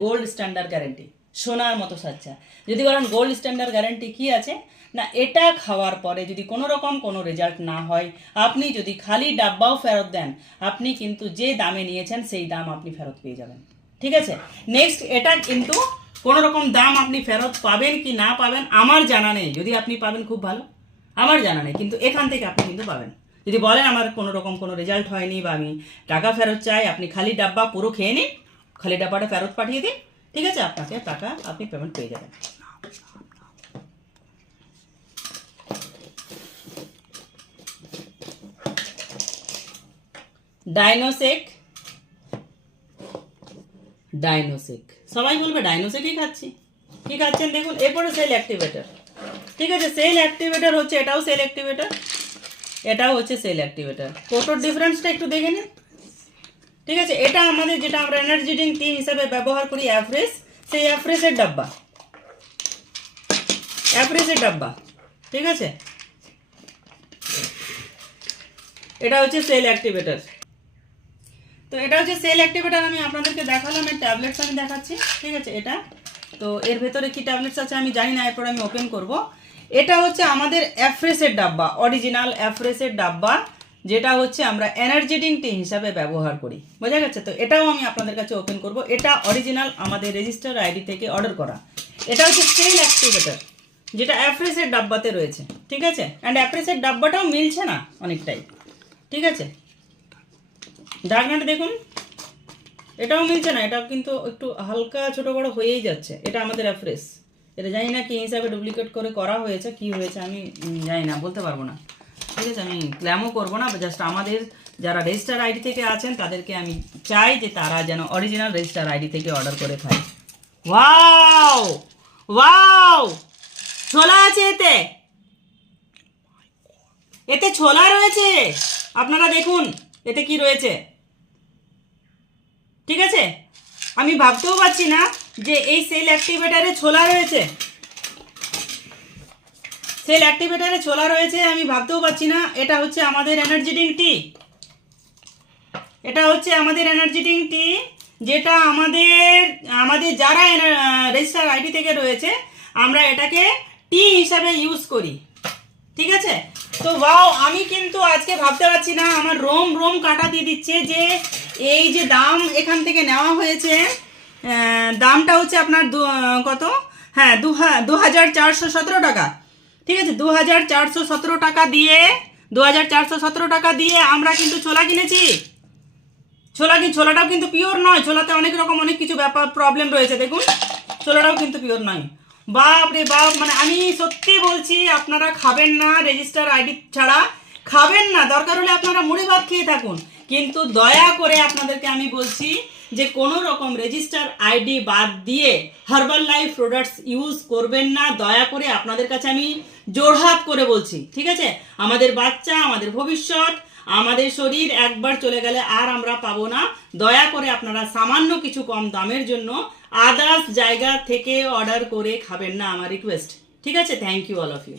Gold standard guarantee, সোনার মতো সাচ্চা। যদি বলেন গোল্ড স্ট্যান্ডার্ড গ্যারেন্টি কি আছে, না এটা খাওয়ার পরে যদি কোনো রকম কোনো রেজাল্ট না হয়, আপনি যদি খালি ডাব্বাও ফেরত দেন, আপনি কিন্তু যে দামে নিয়েছেন সেই দাম আপনি ফেরত পেয়ে যাবেন। ঠিক আছে। নেক্সট, এটা কিন্তু কোনো রকম দাম আপনি ফেরত পাবেন কি না পাবেন আমার জানা নেই। যদি আপনি পাবেন খুব ভালো, আমার জানা নেই, কিন্তু এখান থেকে আপনি কিন্তু পাবেন। যদি বলেন আমার কোনো রকম কোনো রেজাল্ট হয়নি বা আমি টাকা ফেরত চাই, আপনি খালি ডাব্বা পুরো খেয়ে নিন, খালি ডাব্বাটা ফেরত পাঠিয়ে দিন, ঠিক আছে, আপনাকে টাকা আপনি পেমেন্ট পেয়ে যাবেন। ডাইনোসেক, ডাইনোসেক, সবাই বলবে ডাইনোসেকই খাচ্ছি। কি খাচ্ছেন দেখুন, এরপরে সেল অ্যাক্টিভেটর। ঠিক আছে, সেল অ্যাক্টিভেটর হচ্ছে, এটাও সেল অ্যাক্টিভেটর, এটাও হচ্ছে সেল অ্যাক্টিভেটর। ফটোর ডিফারেন্সটা একটু দেখে নিন। ঠিক আছে, এটা আমাদের যেটা আমরা এনার্জি ড্রিঙ্ক টি হিসাবে ব্যবহার করি অ্যাফ্রেশ, সেই অ্যাফ্রেশের ডাব্বা, অ্যাফ্রেশের ডাব্বা। ঠিক আছে, এটা হচ্ছে সেল অ্যাক্টিভেটর। তো এটা হচ্ছে সেল অ্যাক্টিভেটর, আমি আপনাদেরকে দেখালাম। এর ট্যাবলেটস আমি দেখাচ্ছি। ঠিক আছে, এটা তো এর ভেতরে কি ট্যাবলেটস আছে আমি জানি না, এরপর আমি ওপেন করব। এটা হচ্ছে আমাদের অ্যাফ্রেশের ডাব্বা, অরিজিনাল অ্যাফ্রেশের ডাব্বা, যেটা হচ্ছে আমরা এনার্জেটিক টি হিসাবে ব্যবহার করি। বোঝা গেছে? তো এটাও আমি আপনাদের কাছে ওপেন করব। এটা অরিজিনাল আমাদের রেজিস্টার আইডি থেকে অর্ডার করা। এটা হচ্ছে সেল অ্যাক্টিভেটর, যেটা অ্যাফ্রেশের ডাব্বাতে রয়েছে। ঠিক আছে, অ্যান্ড অ্যাফ্রেশের ডাব্বাটাও মিলছে না অনেকটাই। ঠিক আছে, ঢাকনাটা দেখুন, এটাও মিলছে না, এটা কিন্তু একটু হালকা ছোট বড় হয়েই যাচ্ছে। এটা আমাদের অ্যাফ্রেশ, এটা জানি না কি হিসাবে ডুপ্লিকেট করে করা হয়েছে, কি হয়েছে আমি জানি না, বলতে পারবো না। ঠিক আছে, আমি ক্লেমও করবো না, জাস্ট আমাদের যারা রেজিস্টার আইডি থেকে আছেন তাদেরকে আমি চাই যে তারা যেন অরিজিনাল রেজিস্টার আইডি থেকে অর্ডার করে খায়। ওয়াও ওয়াও, ছোলা আছে এতে, এতে ছোলা রয়েছে, আপনারা দেখুন এতে কি রয়েছে। ঠিক আছে, আমি ভাবতেও পারছি না যে এই সেল অ্যাক্টিভেটারে ছোলা রয়েছে, সেল অ্যাক্টিভেটারে ছোলা রয়েছে, আমি ভাবতেও পারছি না। এটা হচ্ছে আমাদের এনার্জি ড্রিঙ্ক টি, এটা হচ্ছে আমাদের এনার্জি ড্রিঙ্ক টি, যেটা আমাদের যারা রেজিস্টার আইডি থেকে রয়েছে আমরা এটাকে টি হিসাবে ইউজ করি। ঠিক আছে, তো ওয়াও, আমি কিন্তু আজকে ভাবতে পারছি না, আমার রোম রোম কাটা দিয়ে দিচ্ছে যে এই যে দাম এখান থেকে নেওয়া হয়েছে, দামটা হচ্ছে আপনার কত, হ্যাঁ 2417 টাকা। ঠিক আছে, 2417 টাকা দিয়ে, 2417 টাকা দিয়ে আমরা কিন্তু ছোলা কিনেছি। ছোলাটাও কিন্তু পিওর নয়, ছোলাতে অনেক রকম অনেক কিছু ব্যাপার প্রবলেম রয়েছে। দেখুন, ছোলাটাও কিন্তু পিওর নয়। বাপ রে বাপ, মানে আমি সত্যি বলছি, আপনারা খাবেন না রেজিস্টার আইডি ছাড়া, খাবেন না, দরকার হলে আপনারা মুড়ি ভাত খেয়ে থাকুন, কিন্তু দয়া করে আপনাদেরকে আমি বলছি যে কোনো রকম রেজিস্টার আইডি বাদ দিয়ে হার্বাল লাইফ প্রোডাক্টস ইউজ করবেন না, দয়া করে, আপনাদের কাছে আমি জোরহাত করে বলছি। ঠিক আছে, আমাদের বাচ্চা, আমাদের ভবিষ্যৎ, আমাদের শরীর একবার চলে গেলে আর আমরা পাবো না। দয়া করে আপনারা সামান্য কিছু কম দামের জন্য আদার্স জায়গা থেকে অর্ডার করে খাবেন না, আমার রিকোয়েস্ট। ঠিক আছে, thank you all of you.